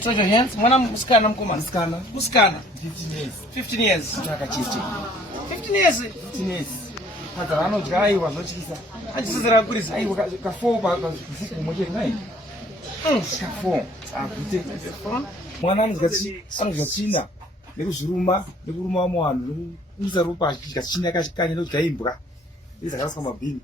Stretch your hands. Mwana musikana mkoma. Musikana. 15 years. Chaka chete. 15 years. 15 years. Hata anodya aiwa zvotyisa. Achisizira kurisa. Aiwa ka4 pazviku moje nai. Ka4. Agute. Mwana anodya tsvina nekuzviruma muvanhu nekuisa ropa achidya tsvina kachikanya nokudya imbwa. Izvi zvakaswa mabhini.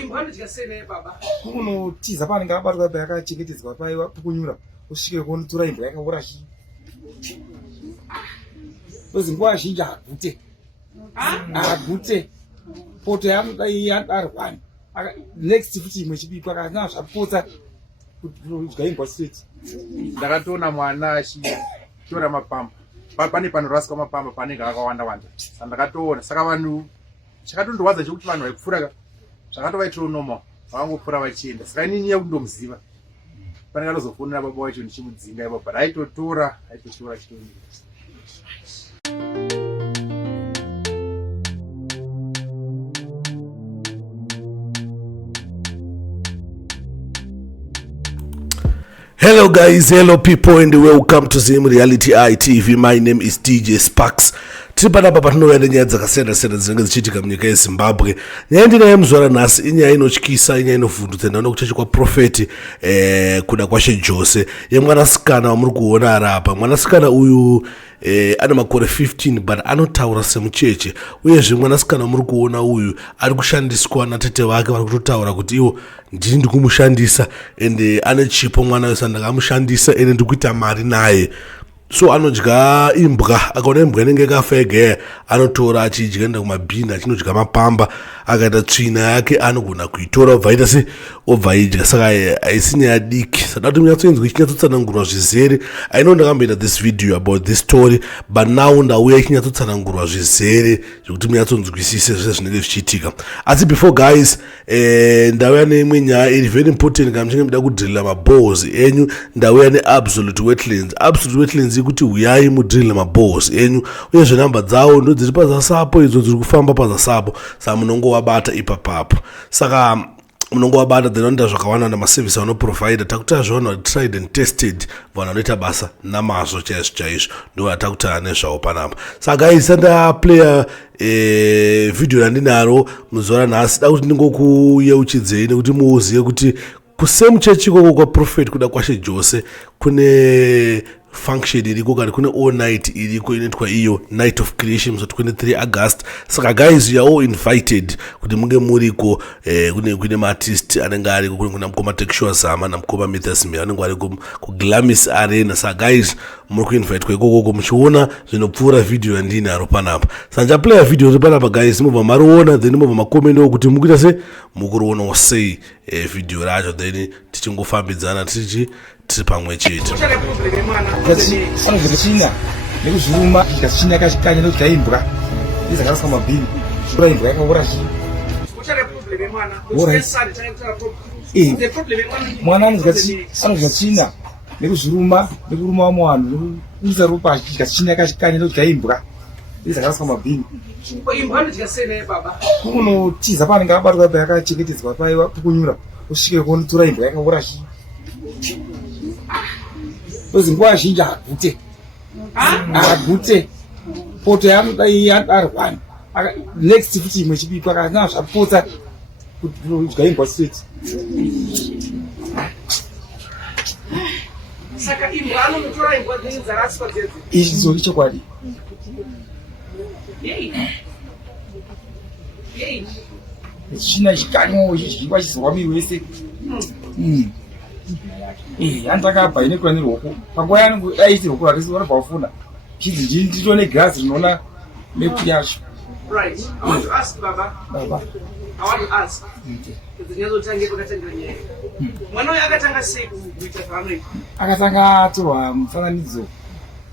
Imbwa anodya sei naye baba? Kunotiza paanenge abatwa pa yakachengetedzwa paiwa kunyura. Usvike kunotora imbwa yakaura chi. Ozi nguva zhinji agute. Poto yanodai R1. Next futi imwe chibikwa kana zvapotsa kudya imbwa straight. Ndakatoona mwana achitora mapamba. Pane panoraswa mapamba panenge akawanda wanda. Ndakatoona saka vanhu chakatondorwadza chekuti vanhu vaikupfura zvakatovaitiro normal. Vakangopfura vachienda. Saka inini yakundomuziva. Panenge anozofonera baba wacho ndichimudzinga ipapo. Aitotora chitongo. Hello guys, hello people and welcome to Zim Reality TV. My name is DJ Sparks. Tiripanapa patinoenda nyaya dzakasiyana-siyana dzinenge dzichiitika munyika yeZimbabwe. Nyaya ndinaye muzvara nhasi inyaya inotyisa, inyaya inovhundutsa. Ndaona kuchechi kwaprofeti kuda kwashe Jose yemwanasikana wamuri kuona ari apa. Mwanasikana uyu ane makore 15 but anotaura semucheche. Uyezve mwanasikana wamuri kuona uyu ari kushandiswa natete vake, vari kutotaura kuti iwo ndini ndikumushandisa ende ane chipo mwana wese ndakamushandisa ende ndikuita mari naye. So anodya imbwa, akaona imbwa inenge yakafa yega anotora achidya, enda kumabhini achinodya mapamba, akaita tsvina yake anogona kuitora obva aidya. Saka haisi nyaya diki. Saka kuti munyatsoinzwa ichinyatsotsanangurwa zvizere. I know ndakamboita this video about this story but now ndauya ichinyatsotsanangurwa zvizere zvekuti munyatsonzwisise zvese zvinenge zvichiitika. Asi before guys, ndauya neimwe nyaya iri very important kana muchinge muda kudhirila maballs enyu. Ndauya neAbsolute Wetlands. Absolute Wetlands kuti uyai mudhirila maballs enyu. Uyezve namba dzavo ndo dziri pazasapo, idzo dziri kufamba pazasapo. Saka munongowabata ipapapo. Saka munongowabata dzinoita zvakawanda namaservice anoprovaida. Takuti azviona tried and tested, vanhu vanoita basa namazvo chaizvo ndo atakutaura nezvavo panapa. Saka guys, sandaplaya video yandinaro muzuva ranhasi. Da kuti ndingokuyeuchidzei nekuti muuzive kuti kusemuchechi ikoko kwaprofeti kuda kwashe Jose kune function iriko kana kune all night iriko inoitwa iyo night of creation so 23 August. Saka guys, you are all invited kuti munge muriko. Kune artist anenge ariko, kuna mukoma Tekshua Zama na mukoma Mithasmi anenge ariko ku Glamis Arena. Saka guys, muri kuinvite ikoko muchiona zvinopfuura video yandini aro panapa. Sanja play video iri panapa guys, mubva mariona then mubva makomendo okuti mukuita se mukuriona sei video racho then tichingofambidzana tiri pamwe chete. Anodya tsvina nekuzviruma kudya tsvina kachikanya nokudya imbwa. Izvi zvakaswa mabhini. Tora imbwa yakaura chi. Mwana anodya tsvina nekuzviruma muvanhu nekuisa ropa achidya tsvina kachikanya nokudya imbwa. Izvi zvakaswa mabhini. Imbwa anodya sei naye baba? Kunotiza paanenge abatwa pa yakachengetedzwa paiwa kunyura. Usvike kunotora imbwa yakaura chi. Ozi nguva zhinji agute. Poto yanodai R1. Next futi imwe chibikwa kana zvapotsa kudya imbwa straight. Saka imbwa anotora imbwa dzinenge dzaraswa dzedzi. Ichi zori chokwadi. China chikanyo chidyiwa chizorwa miri wese. Andakabva inekura neruoko. Panguva yangu daiti ruoko rarisi vanobva vafuna. Chidzi ndito negirazi rinoona mepu yacho. Right. I want to ask Baba. I want to ask. Mwana uyu akatanga sei kuita zvaanoita? Akatanga atorwa mufananidzo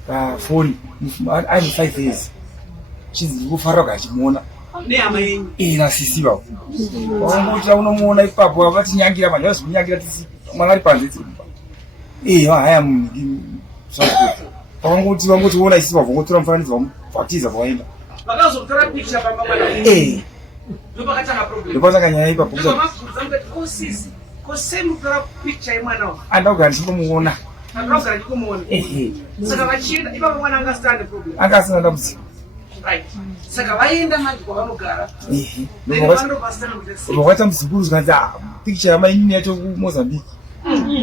pafoni aine 5 years. Chidzi kufarwa kachimuona. Nehama yenyu? Nasisi vavo. Wangoti unomuona ipapo avatinyangira vanhu vazomunyangira tisi mwana ari panze dzimba. Haya vangoti ona isi vavo ngotora mufananidzo vatiza vaenda. Vakazotora picture baba mwana. Ndopakatanga problem. Ndopatanga nyaya ipapo. Kosisi. Kosemutora picture yemwana uyu. Andakugara ndichimuona. Androgara ndikumoni. Saka vachienda ipapo mwana angasitande problem. Angasina dambudziko. Right. Saka vaenda manje kwavanogara. Vakaita muzukuru zvikanzi pikicha yamainini yacho kuMozambique.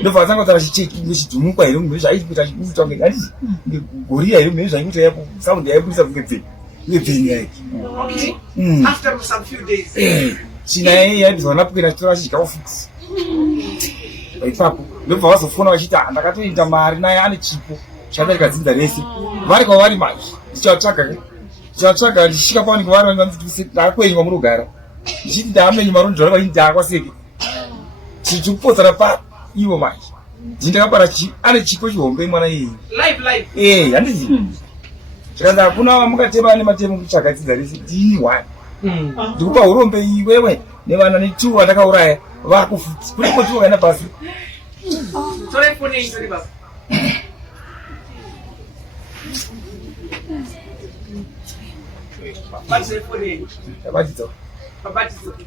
Ndobva vatanga kuti vachicheki vechidhumukwa here munhu zvaikuita achikuita kunge anditi gorira here munhu zvaikuita yapo saundi yaibudisa kunge bveni yake. Okay. After some few days. China yaibvisa vanapukira chitora chidya ofisi. Ipapo ndobva vazofona vachiti ndakatoenda mari naye ane chipo chadarika dzinza rese. Vari kwavari manje ndichatsvaga ndichisvika pavanenge vari ndakwenywa munogara ndichiti ndaamenyu marondora vachiti ndaakwaseke chichikupotsana pa ivo manje ndindakabara ane chipo chihombe mwana iyeye handiti zvikanzi hakuna mukatema nematemo kutsvaga dzinza rese ndini 1 ndikupa urombe iwewe nevana ne2 vandakauraya vakufuti kune koti wakaenda pasi.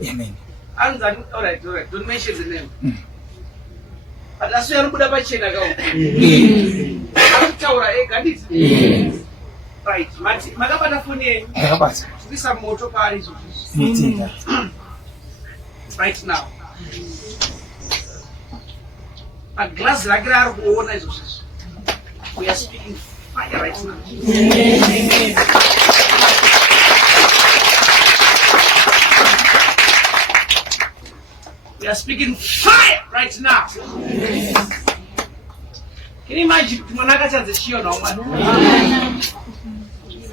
Amen. All right. Don't mention the name. But that's why I'm going to mention it. Right. Magabata phone. This is motor Paris. Right now. A glass lager is we are speaking fire right now. We are speaking fire right now. Can you imagine? Manaka the show now, man.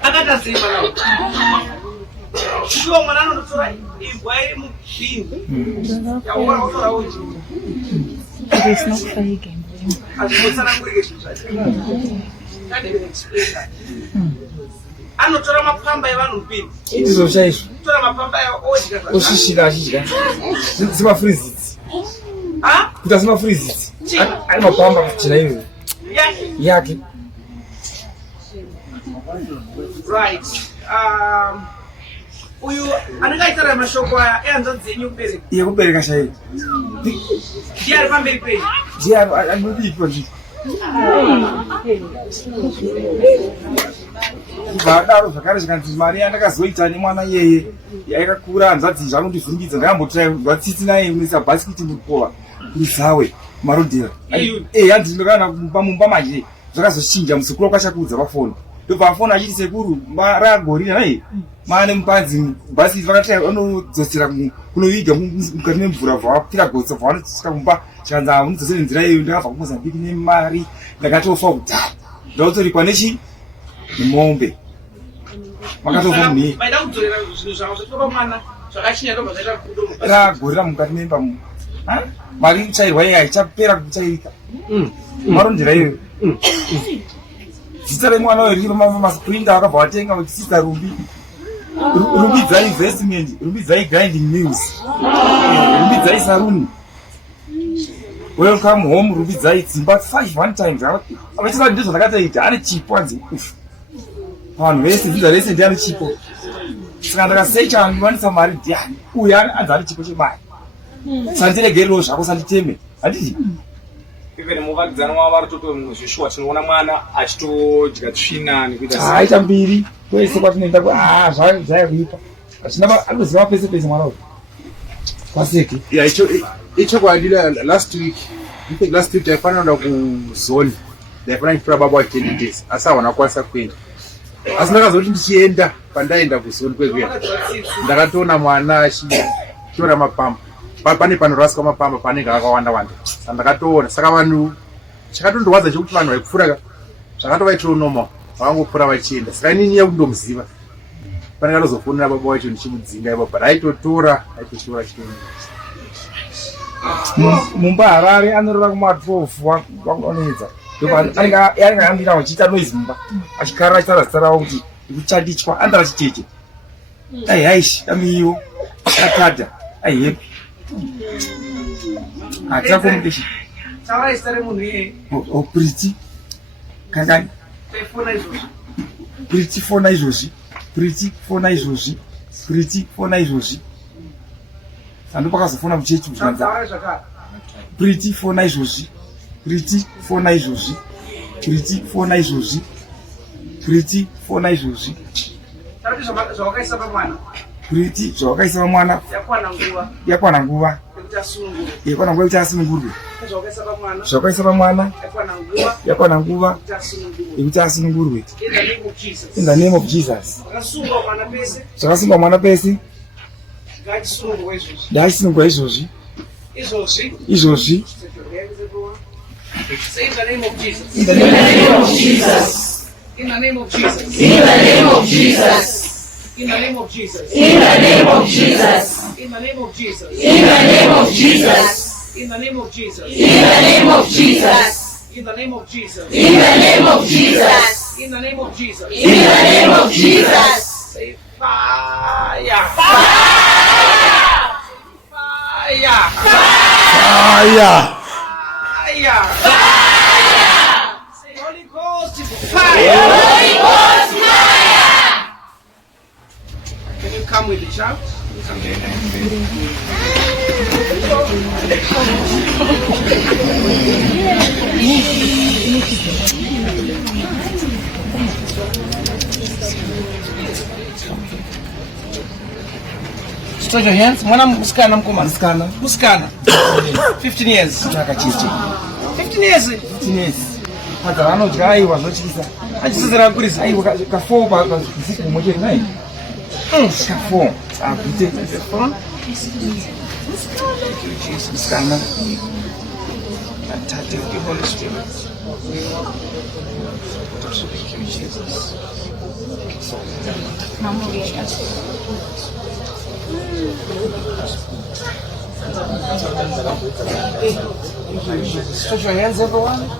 Agata say, man. Show man, no try. If why mu bin? Ya ora ora hoje. It is not fair game. As you sana ngurige. Can you explain that? Ano tora mapamba yavanu bin. Izo shaisho. Tora mapamba ya hoje kaza. Oshishira. Zima freeze. Ah? Kuta zima freeze. Ani mapamba kuchina hiyo. Yake. Right. Uyu anakaitara mashoko aya eanza dzenyu kubereka. Iye kubereka shairi. Ndiari pamberi pei. Ndiari anodi ipoji. Vadaro zvakare zvikanzi mari yandakazoita nemwana yeye yakakura hanzvadzi zvanondivhungidza ndakambotira vatsitsi naye unisa bhasikiti mukova kurisawe marodhera hanzi ndokana pamumba manje zvakazochinja musukuru wakachakudza pafoni ndobva afoni achiti sekuru ragorira nai maane mupanzi bhasikiti vakatira vanodzosera kunoviga mukati memvura bvavapfira gotsa bvavanotosvika kumba chikanzi unodzosera nzira iyoyo ndakabva kuMozambique nemari ndakatofa kudhara ndautorikwa nechi mombe makatofa munhu maida kudzorera zvinhu zvavazvotoka mwana zvakachinya ndobva zvaita kudomo ragorira mukati memba mari kuchairwa iye haichapera kuchairika marondera iyoyo zita remwana uyo riri masprinda vakabva vatenga vachisisa rumbidzai investment rumbidzai grinding mills rumbidzai saruni welcome home rumbidzai dzimba 5 one times avachirati ndizvo zvakataita ane chipo anzi vanhu vese dzidza rese ndiane chipo saka ndakasecha andiwanisa mari ndiani uyu anzi ane chipo chemari sandiregerewo zvako sanditeme handiti even muvakidzana wavo vatotozveshuwa tinoona mwana achitodya tsvina nekuita aita mbiri kwese kwatinoenda zvairuipa anoziva pese pese mwana uyu kwaseke ichokwadi last week taifanira kuenda kuzoni ndaifanira kutora baba wa10 days asi hawana kukwanisa kuenda asi ndakazoti ndichienda pandaenda kuzoni kwekuya ndakatoona mwana achitora mapamba pane panoraswa mapamba panenge akawanda wanda ndakatoona saka vanhu chakatondorwadza chekuti vanhu vaikupfura zvakatovaitiro normal vakangopfura vachienda saka inini yekundomuziva panenge atozofonera baba wacho ndichimudzinga ipo but aitotora chitongo mumba Harare anorora kuma12 wakuonedza anenge ayambira vachiita noise mumba achikarira achitaura zita ravo kuti ikuchandichwa andara chitete aihaishi amiwo akadha aihepi hatira communication taura zita remunhu iyeye Pretty kangani Pretty fona izvozvi Pretty fona izvozvi ando pakazofona muchechi zvakare Pretty fona izvozvi Pretty fona izvozvi. Pretty fona izvozvi. Pretty fona izvozvi. Tari zvawakaisa pamwana. Pretty zvawakaisa pamwana. Yakwana nguva. Yakwana nguva kuti asunungurwe. Zvawakaisa pamwana. Yakwana nguva yekuti asunungurwe. In the name of Jesus. Zvakasungwa mwana pese. Ngaasunungurwe izvozvi. Izvozvi. Say in the name of Jesus. In the name of Jesus. In the name of Jesus. In the name of Jesus. In the name of Jesus. In the name of Jesus. In the name of Jesus. In the name of Jesus. In the name of Jesus. In the name of Jesus. In the name of Jesus. In the name of Jesus. In the name of Jesus. In the name of Jesus. Say fire. Fire. Fire. Fire. Say Holy Ghost fire. Holy Ghost fire. Can you come with the child? Stretch your hands. Mwana musikana mkomana. Musikana. 15 years. Chaka chichi. 15 years. 15 years. Hata vanodya aiwa zvotyisa. Achisizira kurisa. Aiwa ka4 pazviku kumwe chete nai. Ka4. Abvite. Musikana. Atate the Holy Spirit. Stretch your hands, everyone.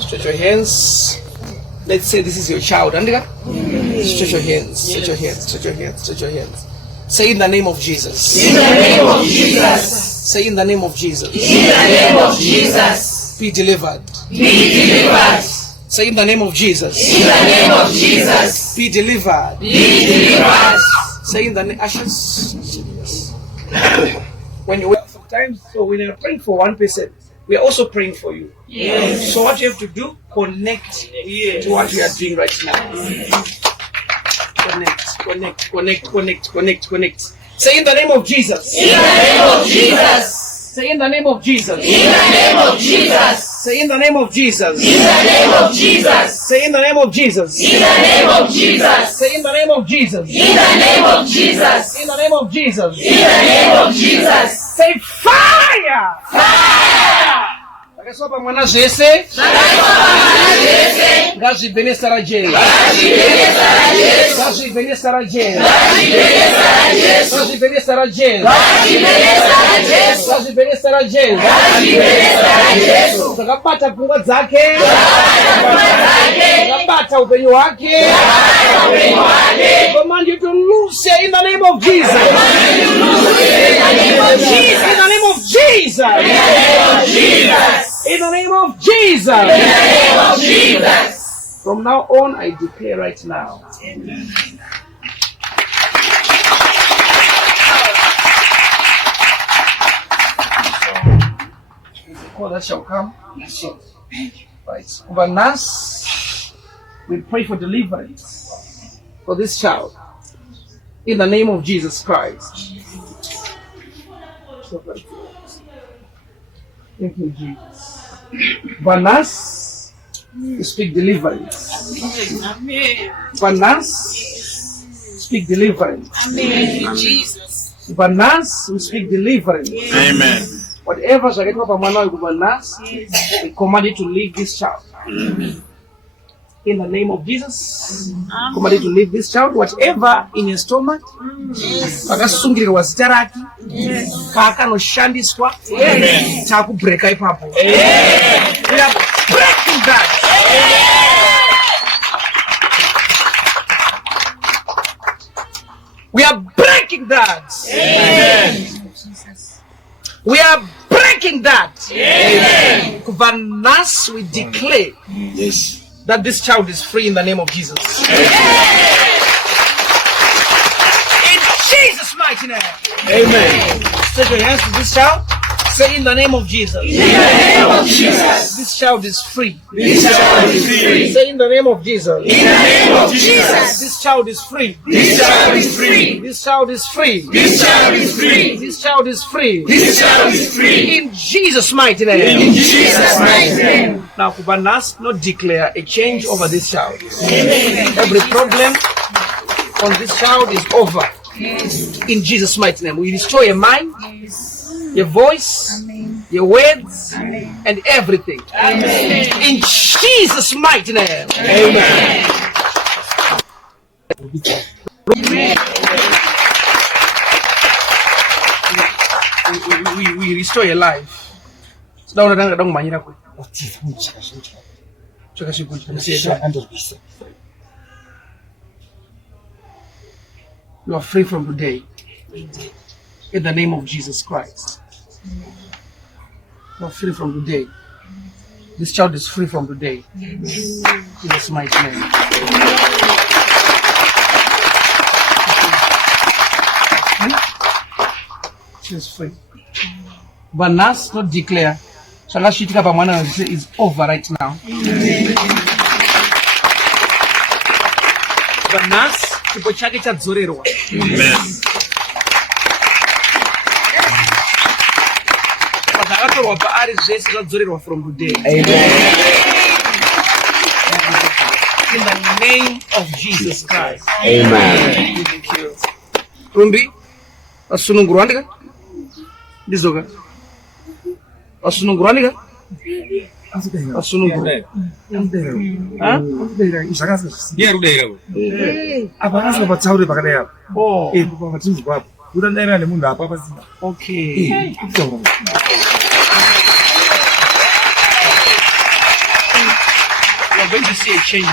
Stretch your hands. Let's say this is your child. Andika? Stretch your hands. Stretch your hands. Stretch your hands. Stretch your hands. Say in the name of Jesus. In the name of Jesus. Say in the name of Jesus. In the name of Jesus. Be delivered. Be delivered. Say in the name of Jesus. In the name of Jesus. Be delivered. Be delivered. Say in the name. Ashes. When you sometimes, so when you're praying for one person, we are also praying for you. Yes. So what you have to do, connect to what we are doing right now. Connect. Say in the name of Jesus. In the name of Jesus. Say in the name of Jesus. In the name of Jesus. Say in the name of Jesus. In the name of Jesus. Say in the name of Jesus. In the name of Jesus. Say in the name of Jesus. In the name of Jesus. In the name of Jesus. In the name of Jesus. Say fire. Fire. Akasopa mwana zvese ngazvibve nesara Jesu. Ngazvibve nesara Jesu. Ngazvibve nesara Jesu. Ngazvibve nesara Jesu. Takabata pfungwa dzake. Takabata upenyu hwake. Command you to loose in the name of Jesus. In the name of Jesus. In the name of Jesus. In the name of Jesus. From now on, I declare right now. Amen. Call that shall come. Right. Over us, we pray for deliverance for this child. In the name of Jesus Christ. Thank you, Jesus. Vanas, you speak deliverance. Vanas, speak deliverance. Amen. Jesus. Vanas, we speak deliverance. Amen. Whatever Vanas, we command you to leave this child. In the name of Jesus, command you to leave this child. Whatever in your stomach, pakasungirwa zita rake, paakanoshandiswa, takubreka ipapo. We are breaking that. We are breaking that. We are breaking that. Vanas, we declare that this child is free in the name of Jesus. In Jesus' mighty name. Amen. Stretch your hands to this child. Say in the name of Jesus. In the name of Jesus. This child is free. This child is free. Say in the name of Jesus. In the name of Jesus. This child is free. This child is free. This child is free. This child is free. This child is free. This child is free. In Jesus' mighty name. In Jesus' mighty name. Now, Kubanas not declare a change over this child. Every problem on this child is over. In Jesus' mighty name. We restore your mind, your voice, your words, and everything. In Jesus' mighty name. Amen. We restore your life. You are free from today. In the name of Jesus Christ. You are free from today. This child is free from today. In Jesus' mighty name. She is free. But Nas not declare. Shall I shoot up and say it's over right now? But Nas, people check it at Zorero. Amen. From today. Amen. In the name of Jesus Christ. Amen. Rumbi, asunungurandika? Dizoga. Asunungurandika? Asunungurandika. Okay. You're going to see a change,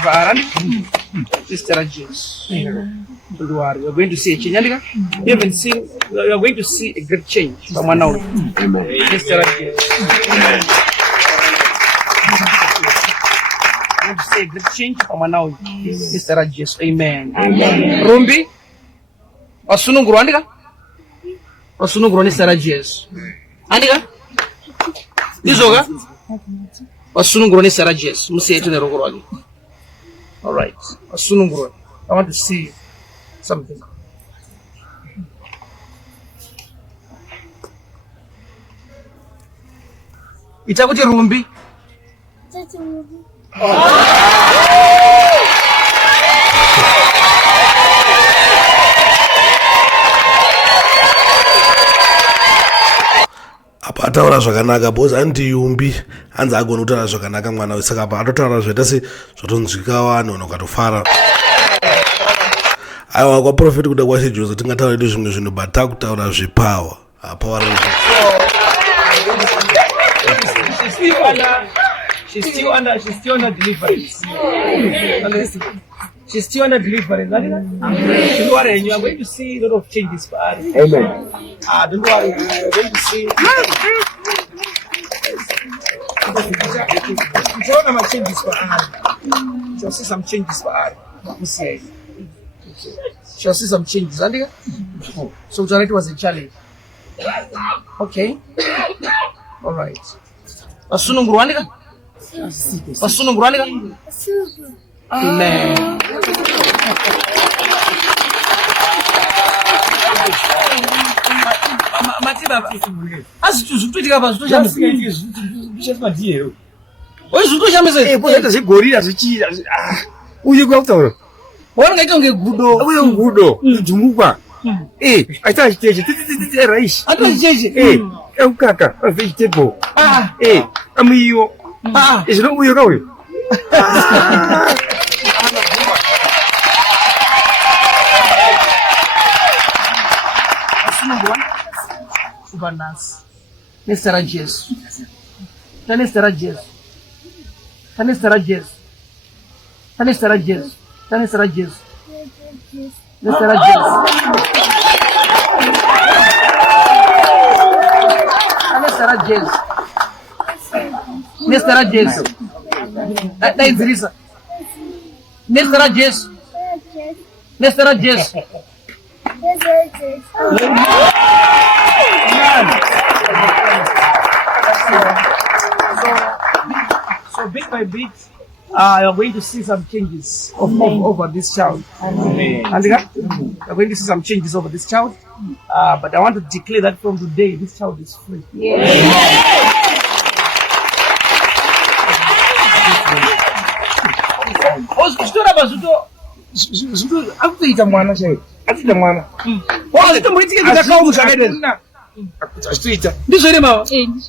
Sister James. Don't worry, you're going to see a change. You haven't seen, you're going to see a great change from now. Sister James. You're going to see a great change from now. Sister James. Amen. Rumbi, Asununguru Andika? Asununguru ni Sister James. Andika? Izoga? Asununguroni Sarajes, Musietu Rogorali. All right. Asununguroni. I want to see something. Itakuti Rumbi? apa ataura zvakanaka bhozi anti yumbi hanzi agona kutaura zvakanaka mwana wesaka apa atotaura zvaita se zvatonzwika vanhu vanhu vakatofara aiwa kwaprofeti kuda kwashe jozo tingataura edu zvimwe zvinhu but takutaura zvepawa apawa She's still under deliverance. She's still under deliverance. Don't worry, you are going to see a lot of changes for her. Amen. Don't worry, you are going to see. Changes for her. She'll see some changes for her. She'll see some changes. So tonight was a challenge. Okay. All right. Asunungurandika? Asunungurandika? Amen. Matibaba. Azitutika baba zitushamiza. Oi zitushamiza. Poeta zigorira zichira. Uye kwakutaura. Wangaita unge gudo. Uye ngudo. Jumuka. Aita chiteje. Titi raishi. Ata chiteje. Ukaka. Vegetable. Amiyo. Isino uye kawe. Ubanas. Mr. Jesus. Mr. Jesus. Mr. Jesus. Mr. Jesus. Mr. Jesus. Mr. Jesus. Mr. Jesus. Mr. Jesus. That is Risa. Mr. Jesus. Mr. Jesus. So bit by bit, you're going to see some changes over this child. Amen. And you're going to see some changes over this child. But I want to declare that from today, this child is free. akutoita mwana chaiwo atiita mwana achitoita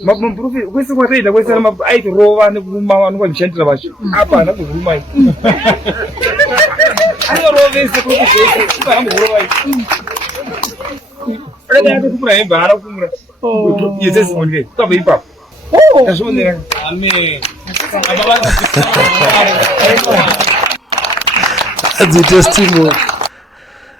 maprofeti kwese kwatoita kwese aiti rova nekuruma vanhu vazvishandira vacho apa hana kurumai anorovese kwekuzese ipahamborovai akati atokumura hembe haana kumura yezesimonikai ukabva ipapo azvionera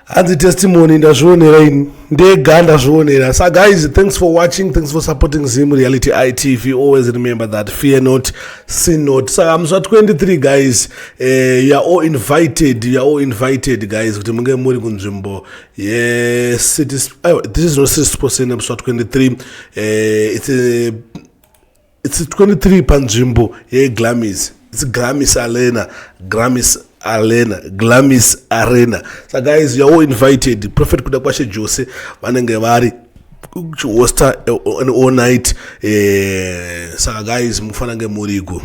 hanzi testimony ndazvionera ini ndega ndazvionera. So guys, thanks for watching, thanks for supporting Zim Reality ITV. Always remember that fear not, sin not. So I'm 23 guys, you are all invited guys kuti munge muri kunzvimbo yes this is not 6% episode 23 it's 23 panzvimbo Glamis. It's Glamis Arena. So guys, you're all invited. Prophet kuda kwashe Jose vanenge vari hosta all night. So guys, mufanange murigo.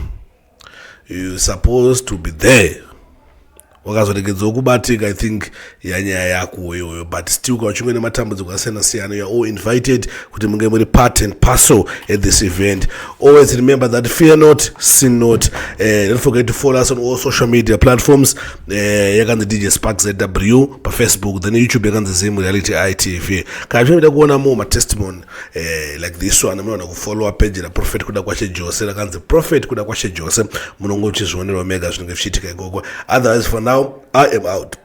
You're supposed to be there. Wakazoregedza kubatika I think yanyaya yako iyoyo, but still kwachungwe nematambudziko akasiyana-siyana. You are all invited kuti munge muri part and parcel at this event. Always remember that fear not, sin not. Don't forget to follow us on all social media platforms. Yakanzi DJ Sparks ZW pa Facebook, then YouTube yakanzi Zim Reality ITV. Kana chinoda kuona more testimony like this one, mwana kufollow page la Prophet kuda kwashe Jose, yakanzi Prophet kuda kwashe Jose, munongo chizionera omega zvinenge zvichitika ikoko. Otherwise for now, I am out.